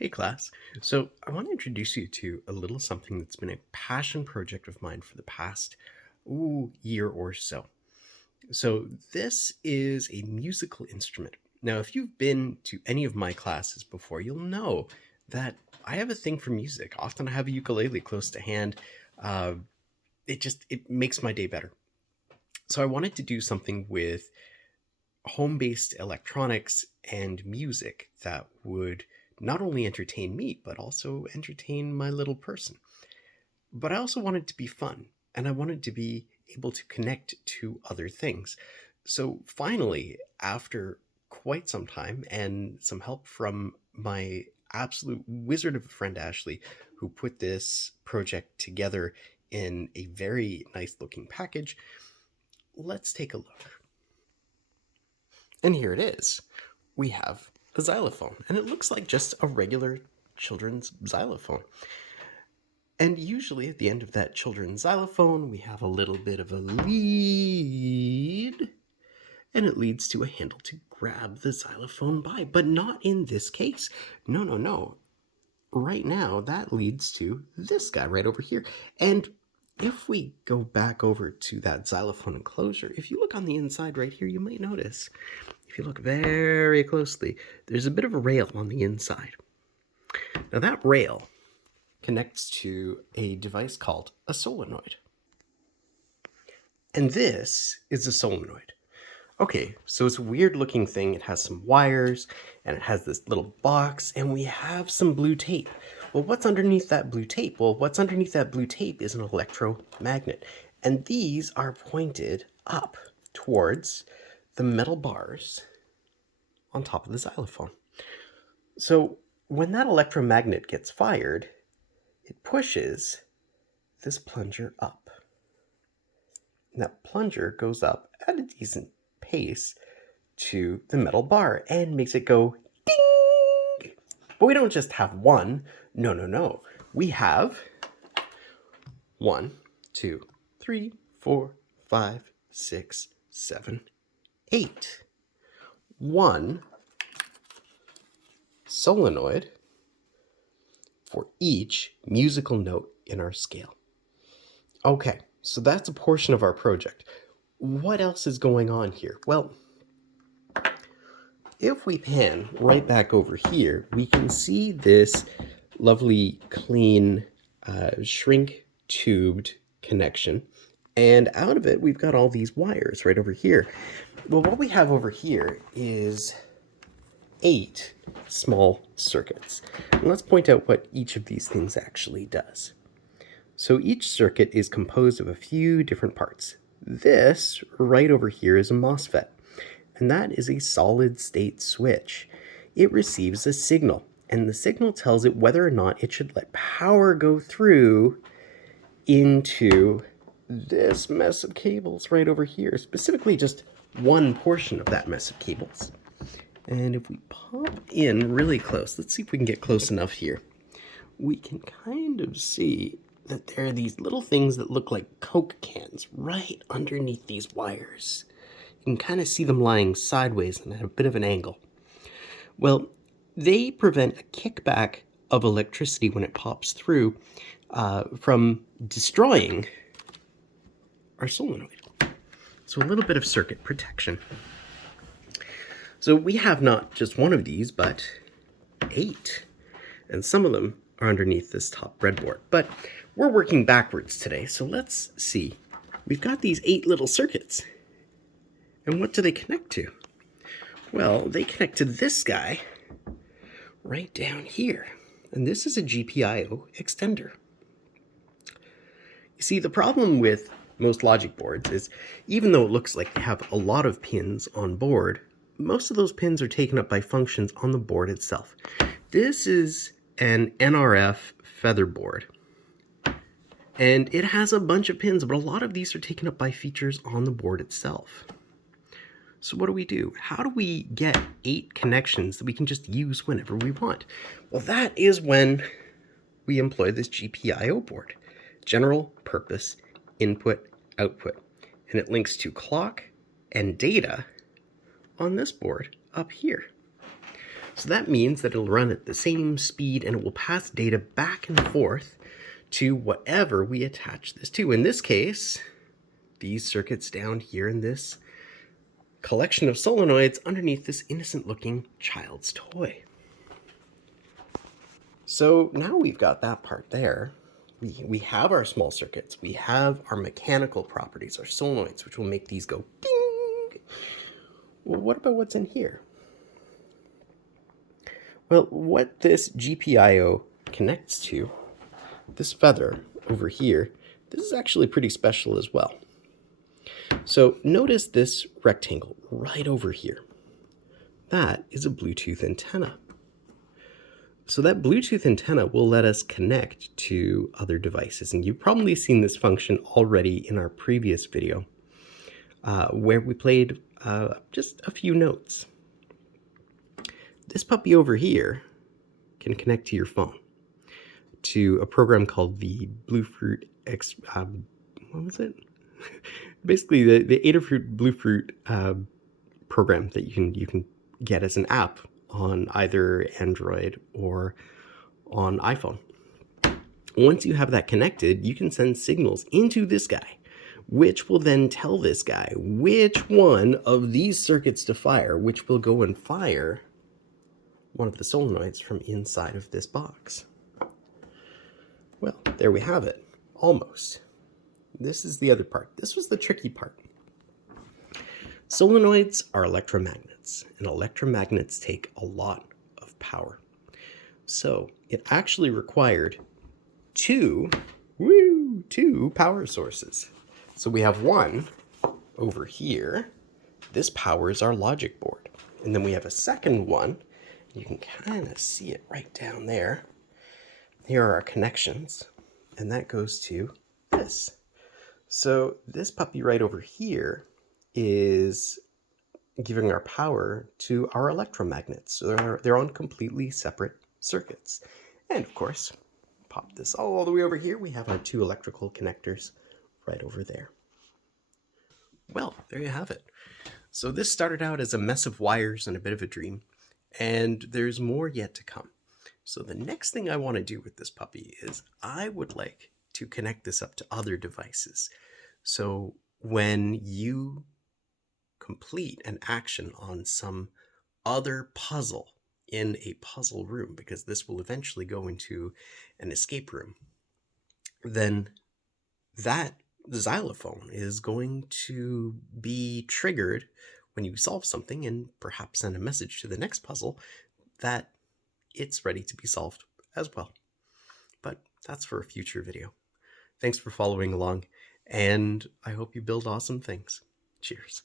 Hey class. So I want to introduce you to a little something that's been a passion project of mine for the past year or so. So this is a musical instrument. Now, if you've been to any of my classes before, you'll know that I have a thing for music. Often I have a ukulele close to hand. Uh, it makes my day better. So I wanted to do something with home-based electronics and music that would not only entertain me, but also entertain my little person. But I also wanted to be fun, and I wanted to be able to connect to other things. So finally, after quite some time and some help from my absolute wizard of a friend, Ashley, who put this project together in a very nice looking package, let's take a look. And here it is. We have a xylophone, and it looks like just a regular children's xylophone. And usually at the end of that children's xylophone, we have a little bit of a lead, and it leads to a handle to grab the xylophone by, but not in this case. No, no, no. Right now, that leads to this guy right over here. And if we go back over to that xylophone enclosure, if you look on the inside right here, you might notice, if you look very closely, there's a bit of a rail on the inside. Now that rail connects to a device called a solenoid. And this is a solenoid. Okay, so it's a weird looking thing. It has some wires and it has this little box and we have some blue tape. Well, what's underneath that blue tape? Well, what's underneath that blue tape is an electromagnet. And these are pointed up towards the metal bars on top of the xylophone. So when that electromagnet gets fired, it pushes this plunger up. And that plunger goes up at a decent pace to the metal bar and makes it go ding. But we don't just have one. No, no, no. We have 1, 2, 3, 4, 5, 6, 7, 8. One solenoid for each musical note in our scale. Okay, so that's a portion of our project. What else is going on here? Well, if we pan right back over here, we can see this lovely, clean, shrink tubed connection. And out of it, we've got all these wires right over here. Well, what we have over here is 8 small circuits. And let's point out what each of these things actually does. So each circuit is composed of a few different parts. This right over here is a MOSFET, and that is a solid state switch. It receives a signal, and the signal tells it whether or not it should let power go through into this mess of cables right over here, specifically just one portion of that mess of cables. And if we pop in really close, let's see if we can get close enough here. We can kind of see that there are these little things that look like Coke cans right underneath these wires. You can kind of see them lying sideways and at a bit of an angle. Well, they prevent a kickback of electricity when it pops through from destroying our solenoid. So a little bit of circuit protection. So we have not just one of these, but 8. And some of them are underneath this top breadboard. But we're working backwards today, so let's see. We've got these 8 little circuits. And what do they connect to? Well, they connect to this guy right down here. And this is a GPIO extender. You see, the problem with most logic boards is, even though it looks like they have a lot of pins on board, most of those pins are taken up by functions on the board itself. This is an NRF feather board, and it has a bunch of pins, but a lot of these are taken up by features on the board itself. So what do? How do we get 8 connections that we can just use whenever we want? Well, that is when we employ this GPIO board, general purpose input output, and it links to clock and data on this board up here. So that means that it'll run at the same speed and it will pass data back and forth to whatever we attach this to. In this case, these circuits down here in this collection of solenoids underneath this innocent-looking child's toy. So now we've got that part there. We have our small circuits. We have our mechanical properties, our solenoids, which will make these go ding. Well, what about what's in here? Well, what this GPIO connects to, this feather over here, this is actually pretty special as well. So notice this rectangle right over here. That is a Bluetooth antenna. So that Bluetooth antenna will let us connect to other devices. And you've probably seen this function already in our previous video, where we played just a few notes. This puppy over here can connect to your phone, to a program called the Bluefruit what was it? Basically, the Adafruit Bluefruit program that you can get as an app on either Android or on iPhone. Once you have that connected, you can send signals into this guy, which will then tell this guy which one of these circuits to fire, which will go and fire one of the solenoids from inside of this box. Well, there we have it, almost. This is the other part. This was the tricky part. Solenoids are electromagnets, and electromagnets take a lot of power. So it actually required two power sources. So we have one over here. This powers our logic board. And then we have a second one. You can kind of see it right down there. Here are our connections, and that goes to this. So this puppy right over here is giving our power to our electromagnets. So they're on completely separate circuits. And of course, pop this all the way over here. We have our two electrical connectors right over there. Well, there you have it. So this started out as a mess of wires and a bit of a dream, and there's more yet to come. So the next thing I want to do with this puppy is I would like to connect this up to other devices. So when you complete an action on some other puzzle in a puzzle room, because this will eventually go into an escape room, then that xylophone is going to be triggered when you solve something and perhaps send a message to the next puzzle that it's ready to be solved as well. But that's for a future video. Thanks for following along, and I hope you build awesome things. Cheers.